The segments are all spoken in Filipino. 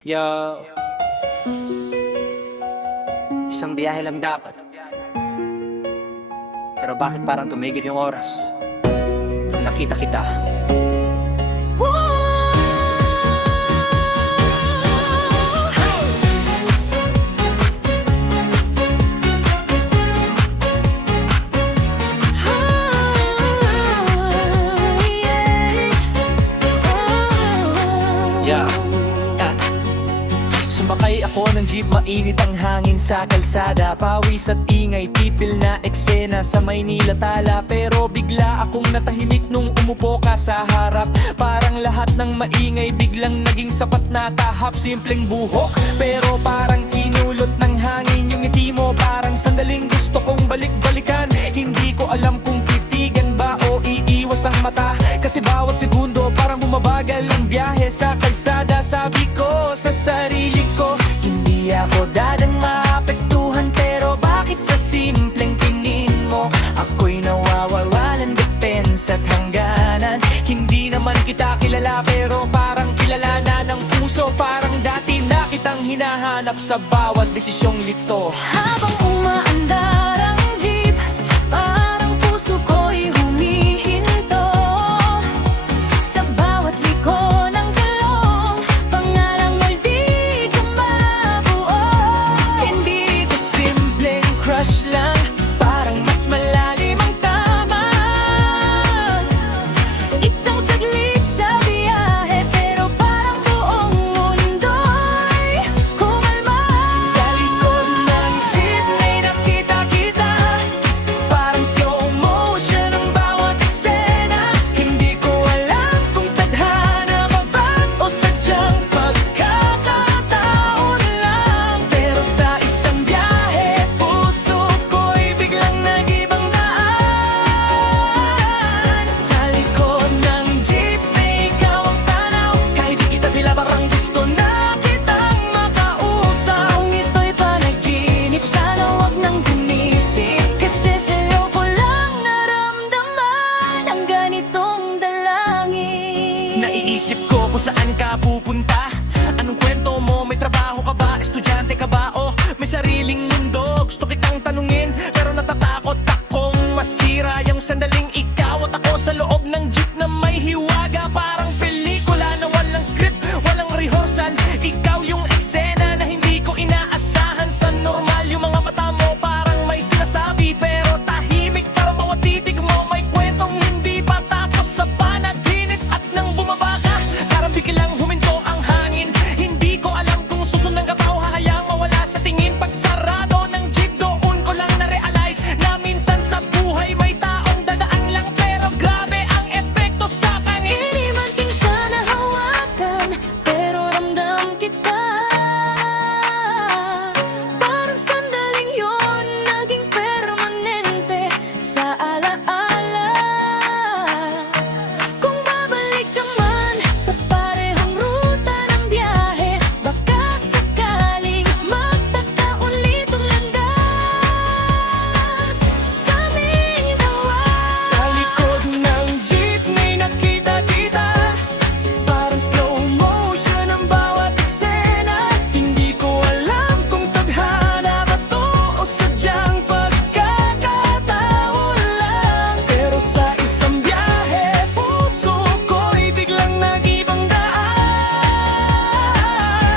Yo, isang biyahe lang dapat. Pero bakit parang tumigil yung oras nung nakita kita? Yeah. Sumakay ako ng jeep, mainit ang hangin sa kalsada. Pawis at ingay, tipil na eksena sa Maynila tala. Pero bigla akong natahimik nung umupo ka sa harap. Parang lahat ng maingay biglang naging sapat na tahap. Simpleng buhok, pero parang kinulot ng hangin. Yung ngiti mo parang sandaling gusto kong balik-balikan. Hindi ko alam kung titigan ba o iiwas ang mata. Kasi bawat segundo parang bumabagal ang biyahe sa kalsada. Sabi ko sa sarili ko, hindi ako dadang maapektuhan. Pero bakit sa simpleng tingin mo ako'y nawawalan depensa at hangganan? Hindi naman kita kilala pero parang kilala na ng puso. Parang dati na kitang hinahanap sa bawat desisyong lito. Habang umaandar ang jeep, parang puso ko'y humihinto. Sa bawat liko ng gulong, pangalang mo'y di ko mabuo. Hindi ito simpleng crush lang, parang mas malalim ang tama. Isang saglit sa biyahe, pero parang buong mundo'y kumalma. Sa likod ng jeepney nakita kita, parang slow motion ang bawat eksena. Hindi ko alam kung tadhana ba o sadyang pagkakataon lang. Pero sa isang biyahe, puso ko'y biglang nag-ibang daan. Sa likod ng jeepney, ikaw ang tanaw. Kahit di kita tila parang gusto na kitang makausap. Kung ito'y panaginip, sana wag nang gumising. Kasi sa'yo ko lang naramdaman ang ganitong dalangin. Naiisip ko kung saan ka pupunta. Anong kwento mo? May trabaho ka ba? Estudyante ka ba? O may sariling mundo? Gusto kitang tanungin, pero natatakot akong masira yung sandaling ikaw at ako sa loob ng jeep na may hiwaga. Parang pelikula na walang script, walang rehearsal. Ikaw yung eksena na hindi ko inaasahan. Sa normal yung mga mata mo parang may sinasabi, pero tahimik parang bawat titig mo may kwentong hindi pa tapos. Sa panaginip at nang bumaba ka, parang biglang huminto ang hangin. Hindi ko alam kung susundan ka pa o hahayang mawala sa tingin. Pagsarado ng jeep, doon ko lang na-realize na minsan sa buhay may taong dadaan lang, pero grabe ang epekto sa kanin. Hindi man kita nahawakan, pero ramdam kita. Parang sandaling yon naging permanente sa alaala. Kung babalik ka man sa parehong ruta ng biyahe, baka sakaling magtataon litong landas sa aming dalawa. Sa likod ng jeepney nakita kita, parang slow motion ang bawat eksena. Hindi ko alam kung tadhana ba to o sadyang pagkakataon lang. Pero sa isang biyahe, puso ko'y biglang nag-ibang daan.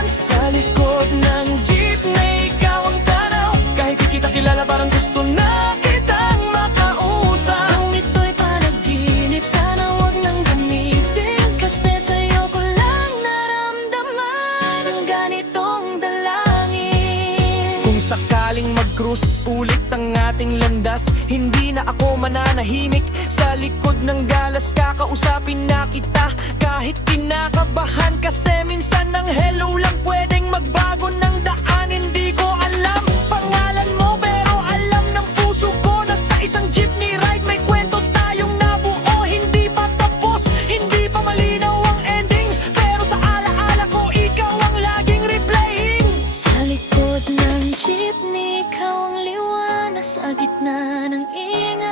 Sa likod ng jeepney, ikaw ang tanaw. Kahit di kita kilala, parang gusto na kitang makausap. Kung ito'y panaginip, sana wag nang gumising. Kasi sa'yo ko lang naramdaman ang ganitong dalangin. Kung sakaling mag-cruise ulit ang ating landas, hindi na ako mananahimik. Sa likod ng galas kakausapin na kita, kahit kinakabahan. Kasi minsan ng hello lang pwedeng magbago ng daan. Hindi ko alam pangalan mo, pero alam ng puso ko na sa isang jeepney ride may kwento tayong nabuo. Hindi pa tapos, hindi pa malinaw ang ending, pero sa alaala ko ikaw ang laging replaying. Sa likod ng jeepney, ikaw ang liwanag sa gitna ng ingay.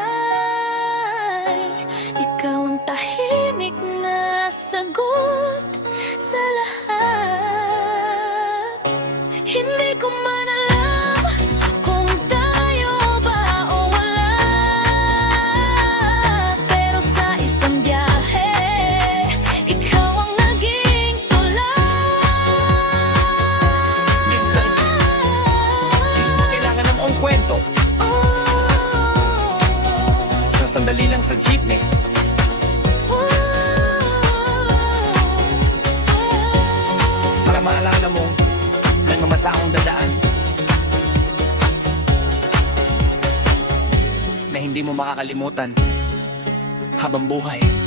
Ikaw ang tahimik na sagot sa lahat. hindi mo makakalimutan habang buhay.